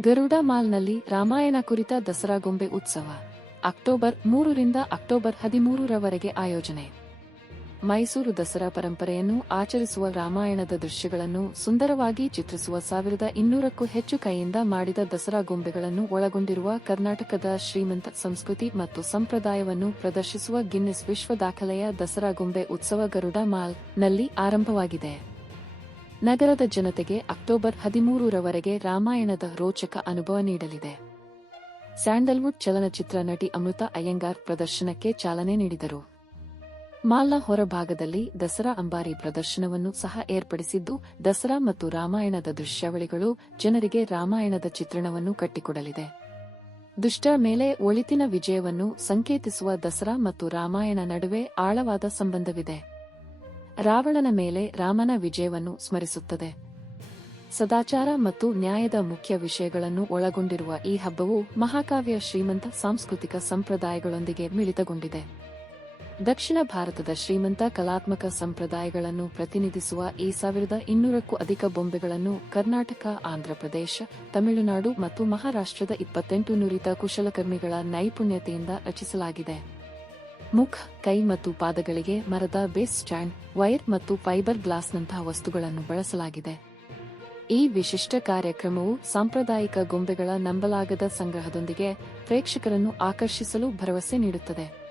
ಗರುಡ ಮಾಲ್ನಲ್ಲಿ ರಾಮಾಯಣ ಕುರಿತ ದಸರಾ ಗೊಂಬೆ ಉತ್ಸವ, ಅಕ್ಟೋಬರ್ ಮೂರರಿಂದ ಅಕ್ಟೋಬರ್ ಹದಿಮೂರರವರೆಗೆ ಆಯೋಜನೆ. ಮೈಸೂರು ದಸರಾ ಪರಂಪರೆಯನ್ನು ಆಚರಿಸುವ ರಾಮಾಯಣದ ದೃಶ್ಯಗಳನ್ನು ಸುಂದರವಾಗಿ ಚಿತ್ರಿಸುವ ಸಾವಿರದ ಇನ್ನೂರಕ್ಕೂ ಹೆಚ್ಚು ಕೈಯಿಂದ ಮಾಡಿದ ದಸರಾ ಗೊಂಬೆಗಳನ್ನು ಒಳಗೊಂಡಿರುವ ಕರ್ನಾಟಕದ ಶ್ರೀಮಂತ ಸಂಸ್ಕೃತಿ ಮತ್ತು ಸಂಪ್ರದಾಯವನ್ನು ಪ್ರದರ್ಶಿಸುವ ಗಿನ್ನಿಸ್ ವಿಶ್ವ ದಾಖಲೆಯ ದಸರಾ ಗೊಂಬೆ ಉತ್ಸವ ಗರುಡ ಮಾಲ್ನಲ್ಲಿ ಆರಂಭವಾಗಿದೆ. ನಗರದ ಜನತೆಗೆ ಅಕ್ಟೋಬರ್ ಹದಿಮೂರರವರೆಗೆ ರಾಮಾಯಣದ ರೋಚಕ ಅನುಭವ ನೀಡಲಿದೆ. ಸ್ಯಾಂಡಲ್ವುಡ್ ಚಲನಚಿತ್ರ ನಟಿ ಅಮೃತ ಅಯ್ಯಂಗಾರ್ ಪ್ರದರ್ಶನಕ್ಕೆ ಚಾಲನೆ ನೀಡಿದರು. ಮಾಲ್ನ ಹೊರಭಾಗದಲ್ಲಿ ದಸರಾ ಅಂಬಾರಿ ಪ್ರದರ್ಶನವನ್ನು ಸಹ ಏರ್ಪಡಿಸಿದ್ದು, ದಸರಾ ಮತ್ತು ರಾಮಾಯಣದ ದೃಶ್ಯಾವಳಿಗಳು ಜನರಿಗೆ ರಾಮಾಯಣದ ಚಿತ್ರಣವನ್ನು ಕಟ್ಟಿಕೊಡಲಿದೆ. ದುಷ್ಟರ ಮೇಲೆ ಒಳಿತಿನ ವಿಜಯವನ್ನು ಸಂಕೇತಿಸುವ ದಸರಾ ಮತ್ತು ರಾಮಾಯಣ ನಡುವೆ ಆಳವಾದ ಸಂಬಂಧವಿದೆ. ರಾವಣನ ಮೇಲೆ ರಾಮನ ವಿಜಯವನ್ನು ಸ್ಮರಿಸುತ್ತದೆ. ಸದಾಚಾರ ಮತ್ತು ನ್ಯಾಯದ ಮುಖ್ಯ ವಿಷಯಗಳನ್ನು ಒಳಗೊಂಡಿರುವ ಈ ಹಬ್ಬವು ಮಹಾಕಾವ್ಯ ಶ್ರೀಮಂತ ಸಾಂಸ್ಕೃತಿಕ ಸಂಪ್ರದಾಯಗಳೊಂದಿಗೆ ಮಿಳಿತಗೊಂಡಿದೆ. ದಕ್ಷಿಣ ಭಾರತದ ಶ್ರೀಮಂತ ಕಲಾತ್ಮಕ ಸಂಪ್ರದಾಯಗಳನ್ನು ಪ್ರತಿನಿಧಿಸುವ ಈ ಸಾವಿರದ ಇನ್ನೂರಕ್ಕೂ ಅಧಿಕ ಬೊಂಬೆಗಳನ್ನು ಕರ್ನಾಟಕ ಆಂಧ್ರಪ್ರದೇಶ ತಮಿಳುನಾಡು ಮತ್ತು ಮಹಾರಾಷ್ಟ್ರದ ಇಪ್ಪತ್ತೆಂಟು ನುರಿತ ಕುಶಲಕರ್ಮಿಗಳ ನೈಪುಣ್ಯತೆಯಿಂದ ರಚಿಸಲಾಗಿದೆ. ಮುಖ, ಕೈ ಮತ್ತು ಪಾದಗಳಿಗೆ ಮರದ ಬೇಸ್ ಸ್ಟ್ಯಾಂಡ್, ವೈರ್ ಮತ್ತು ಫೈಬರ್ ಗ್ಲಾಸ್ನಂತಹ ವಸ್ತುಗಳನ್ನು ಬಳಸಲಾಗಿದೆ. ಈ ವಿಶಿಷ್ಟ ಕಾರ್ಯಕ್ರಮವು ಸಾಂಪ್ರದಾಯಿಕ ಗೊಂಬೆಗಳ ನಂಬಲಾಗದ ಸಂಗ್ರಹದೊಂದಿಗೆ ಪ್ರೇಕ್ಷಕರನ್ನು ಆಕರ್ಷಿಸಲು ಭರವಸೆ ನೀಡುತ್ತದೆ.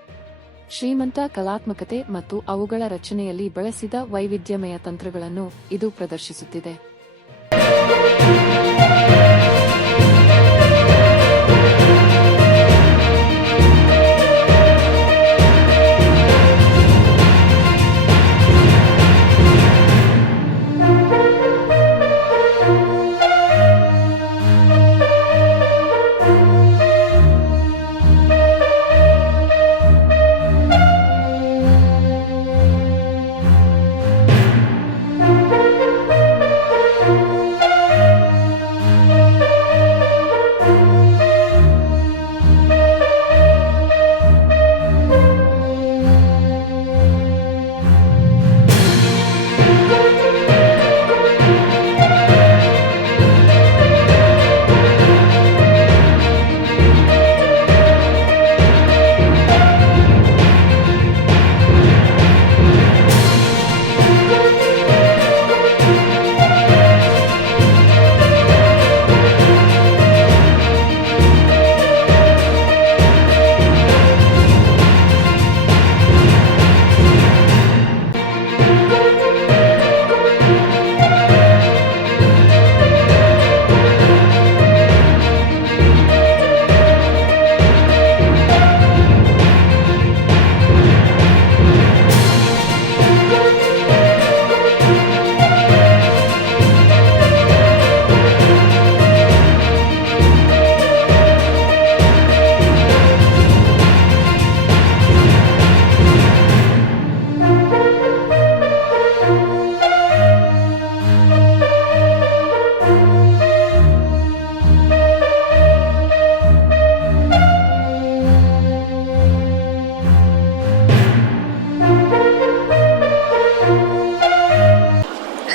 ಶ್ರೀಮಂತ ಕಲಾತ್ಮಕತೆ ಮತ್ತು ಅವುಗಳ ರಚನೆಯಲ್ಲಿ ಬಳಸಿದ ವೈವಿಧ್ಯಮಯ ತಂತ್ರಗಳನ್ನು ಇದು ಪ್ರದರ್ಶಿಸುತ್ತಿದೆ.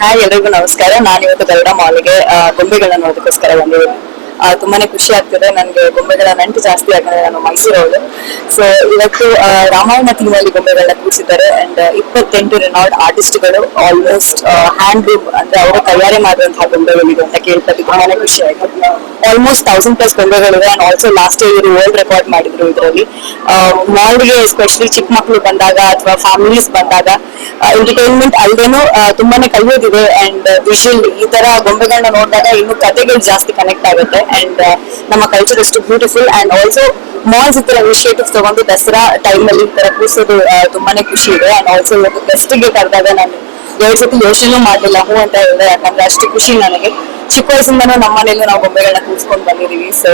ಹಾಯ್ ಎಲ್ರಿಗೂ ನಮಸ್ಕಾರ ನಾನು ಇವತ್ತು ಗರುಡ ಮಾಲ್ಗೆ ಆ, ಗೊಂಬೆಗಳನ್ನ ನೋಡೋದಕ್ಕೋಸ್ಕರ ಬಂದಿದ್ದೀನಿ ಆ, ತುಂಬಾನೇ ಖುಷಿ ಆಗ್ತಿದೆ. ನನಗೆ ಗೊಂಬೆಗಳ ನಂಟು ಜಾಸ್ತಿ ಯಾಕಂದ್ರೆ ನಾನು ಮೈಸೂರವಳು. ಸೊ ಇವತ್ತು ರಾಮಾಯಣ ಥೀಮಲ್ಲಿ ಗೊಂಬೆಗಳನ್ನ ಕೂಡಿಸಿದ್ದಾರೆ ಅಂಡ್ ಇಪ್ಪತ್ತೆಂಟು ರೆನಾಲ್ಡ್ ಆರ್ಟಿಸ್ಟ್ಗಳು ಆಲ್ಮೋಸ್ಟ್ ಹ್ಯಾಂಡ್ ಅಂದ್ರೆ ಅವರು ತಯಾರಿ ಮಾಡುವಂತಹ ಗೊಂಬೆಗಳಿದೆ ಅಂತ ಕೇಳ್ತಾರೆ ತುಂಬಾನೇ ಖುಷಿ ಆಯ್ತು. Almost thousand plus ಗೊಂಬೆಗಳಿವೆ. And also last year world record ಮಾಡಿದ್ರು ಇದರಲ್ಲಿ. ಮಾಲ್ಗೆ ಎಸ್ಪೆಷಲಿ ಚಿಕ್ಕ ಮಕ್ಕಳು ಬಂದಾಗ ಅಥವಾ ಫ್ಯಾಮಿಲೀಸ್ ಬಂದಾಗ ಎಂಟರ್ಟೈನ್ಮೆಂಟ್ ಅಲ್ಲದೇನು ತುಂಬಾನೇ ಕಲಿಯೋದಿದೆ. ಅಂಡ್ ವಿಷುವಲ್ ಈ ತರ ಗೊಂಬೆಗಳನ್ನ ನೋಡಿದಾಗ ಇನ್ನು ಕತೆಗಳು ಜಾಸ್ತಿ ಕನೆಕ್ಟ್ ಆಗುತ್ತೆ. ಅಂಡ್ ನಮ್ಮ ಕಲ್ಚರ್ ಅಷ್ಟು ಬ್ಯೂಟಿಫುಲ್ ಅಂಡ್ ಆಲ್ಸೋ ಮಾಲ್ಸ್ ಈ ತರ ಇನಿಷಿಯೇಟಿವ್ ತಗೊಂಡು ದಸರಾ ಟೈಮ್ ಅಲ್ಲಿ ಈ ತರ ಕೂರಿಸೋದು ಆ, ತುಂಬಾನೇ ಖುಷಿ ಇದೆ. ಅಂಡ್ ಆಲ್ಸೋ ಇವತ್ತು ಫೆಸ್ಟ್ಗೆ ಕರೆದಾಗ ನಾನು ಎರಡ್ ಸತಿ ಯೋಚನೆ ಮಾಡಲಿಲ್ಲ ಹೂ ಅಂತ ಹೇಳಿದೆ ಯಾಕಂದ್ರೆ ಅಷ್ಟು ಖುಷಿ ನನಗೆ. ಚಿಕ್ಕ ವಯಸ್ಸಿಂದನೂ ನಮ್ಮ ಮನೇಲಿ ನಾವು ಗೊಂಬೆಗಳನ್ನ ಕೂರಿಸ್ಕೊಂಡು ಬಂದಿದೀವಿ. ಸೊ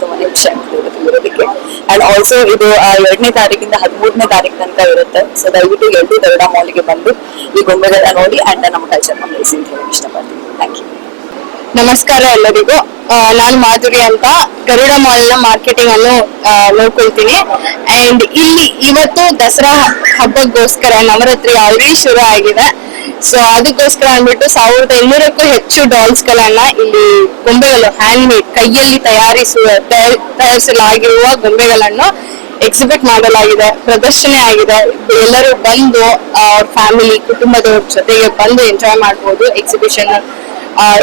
ತುಂಬಾನೇ ಖುಷಿ ಆಗ್ತದೆ ಇರೋದಕ್ಕೆ ಅಂಡ್ ಆಲ್ಸೋ ಇದು ಎರಡನೇ ತಾರೀಕಿಂದ ಹದಿಮೂರನೇ ತಾರೀಕು ತನಕ ಇರುತ್ತೆ. ಸೊ ದಯವಿಟ್ಟು ಎರಡು ದರಡ ಮಾಲ್ಗೆ ಬಂದು ಈ ಗೊಂಬೆಗಳನ್ನ ನೋಡಿ ಅಂಡ್ ನಮ್ಮ ಕಲ್ಚರ್ ಬೆಳೆಸಿ ಅಂತ ಹೇಳಿ ಇಷ್ಟಪಡ್ತೀನಿ. ಥ್ಯಾಂಕ್ ಯು ನಮಸ್ಕಾರ ಎಲ್ಲರಿಗೂ. ನಾನು ಮಾಧುರಿ ಅಂತ ಗರುಡ ಮಾಲ್ನ ಮಾರ್ಕೆಟಿಂಗ್ ಅನ್ನು ನೋಡ್ಕೊಳ್ತೀನಿ. ಅಂಡ್ ಇಲ್ಲಿ ಇವತ್ತು ದಸರಾ ಹಬ್ಬಕ್ಕೋಸ್ಕರ ನವರಾತ್ರಿ ಆಲ್ರೆಡಿ ಶುರು ಆಗಿದೆ. ಸೊ ಅದಕ್ಕೋಸ್ಕರ ಅಂದ್ಬಿಟ್ಟು ಸಾವಿರದ ಇನ್ನೂರಕ್ಕೂ ಹೆಚ್ಚು ಡಾಲ್ಸ್ ಗಳನ್ನ ಇಲ್ಲಿ ಗೊಂಬೆಗಳು ಹ್ಯಾಂಡ್ ಮೇಡ್ ಕೈಯಲ್ಲಿ ತಯಾರಿಸುವ, ತಯಾರ್- ತಯಾರಿಸಲಾಗಿರುವ ಗೊಂಬೆಗಳನ್ನು ಎಕ್ಸಿಬಿಟ್ ಮಾಡಲಾಗಿದೆ. ಪ್ರದರ್ಶನ ಆಗಿದೆ. ಎಲ್ಲರೂ ಬಂದು ಅವ್ರ ಫ್ಯಾಮಿಲಿ ಕುಟುಂಬದವ್ರ ಜೊತೆಗೆ ಬಂದು ಎಂಜಾಯ್ ಮಾಡ್ಬೋದು ಎಕ್ಸಿಬಿಷನ್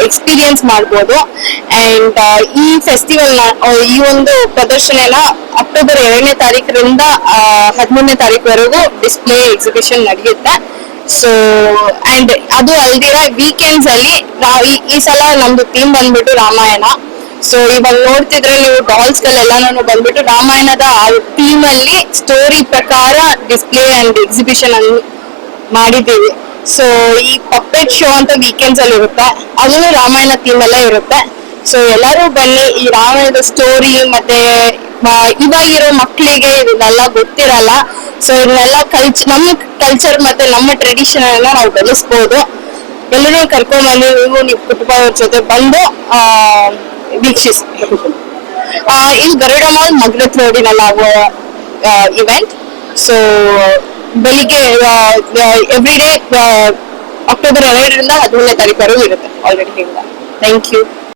ಎಕ್ಸ್ಪೀರಿಯನ್ಸ್ ಮಾಡ್ಬೋದು. ಅಂಡ್ ಈ ಫೆಸ್ಟಿವಲ್ನ ಈ ಒಂದು ಪ್ರದರ್ಶನನ ಅಕ್ಟೋಬರ್ ಎರಡನೇ ತಾರೀಕರಿಂದ ಹದಿಮೂರನೇ ತಾರೀಕುವರೆಗೂ ಡಿಸ್ಪ್ಲೇ ಎಕ್ಸಿಬಿಷನ್ ನಡೆಯುತ್ತೆ. ಸೊ ಅಂಡ್ ಅದು ಅಲ್ದಿರ ವೀಕೆಂಡ್ಸ್ ಅಲ್ಲಿ ಈ ಸಲ ನಮ್ದು ಥೀಮ್ ಬಂದ್ಬಿಟ್ಟು ರಾಮಾಯಣ. ಸೊ ಇವಾಗ ನೋಡ್ತಿದ್ರೆ ನೀವು ಡಾಲ್ಸ್ ಗಳೆಲ್ಲಾನು ಬಂದ್ಬಿಟ್ಟು ರಾಮಾಯಣದ ಥೀಮ್ ಅಲ್ಲಿ ಸ್ಟೋರಿ ಪ್ರಕಾರ ಡಿಸ್ಪ್ಲೇ ಅಂಡ್ ಎಕ್ಸಿಬಿಷನ್ ಅನ್ನು ಮಾಡಿದ್ದೀವಿ. ಸೊ ಈ ಪಪ್ಪೆಟ್ ಶೋ ಅಂತ ವೀಕೆಂಡ್ಸ್ ಅಲ್ಲಿ ಇರುತ್ತೆ. ಅದನ್ನು ರಾಮಾಯಣ ಥೀಮ್ ಎಲ್ಲ ಇರುತ್ತೆ. ಸೊ ಎಲ್ಲರೂ ಬನ್ನಿ. ಈ ರಾಮಾಯಣದ ಸ್ಟೋರಿ ಮತ್ತೆ ಇವಾಗಿರೋ ಮಕ್ಕಳಿಗೆ ಇದನ್ನೆಲ್ಲ ಗೊತ್ತಿರಲ್ಲ. ಸೊ ಇದನ್ನೆಲ್ಲ ಕಲ್ಚ್ ನಮ್ಮ ಕಲ್ಚರ್ ಮತ್ತೆ ನಮ್ಮ ಟ್ರೆಡಿಷನ್ ಎಲ್ಲ ನಾವು ಬೆಳೆಸ್ಬೋದು. ಎಲ್ಲರೂ ಕರ್ಕೊಂಡ್ಬಂದು ನೀವು ನೀವು ಕುಟುಂಬದವ್ರ ಜೊತೆ ಬಂದು, ಆ, ವೀಕ್ಷಿಸಿ. ಇಲ್ಲಿ ಗರುಡ ಮಾಲ್ ಮಗ್ರತ್ ರೋಡಿನಲ್ಲಿ ಆಗುವ ಇವೆಂಟ್ ಸೊ ಬೆಳಿಗ್ಗೆ ಎವ್ರಿ ಡೇ ಅಕ್ಟೋಬರ್ ಎರಡರಿಂದ ಹದಿಮೂರನೇ ತಾರೀಕುವರೆಗೂ ಇರುತ್ತೆ ಆಲ್ರೆಡಿ ಹೇಳಿದ ಥ್ಯಾಂಕ್ ಯು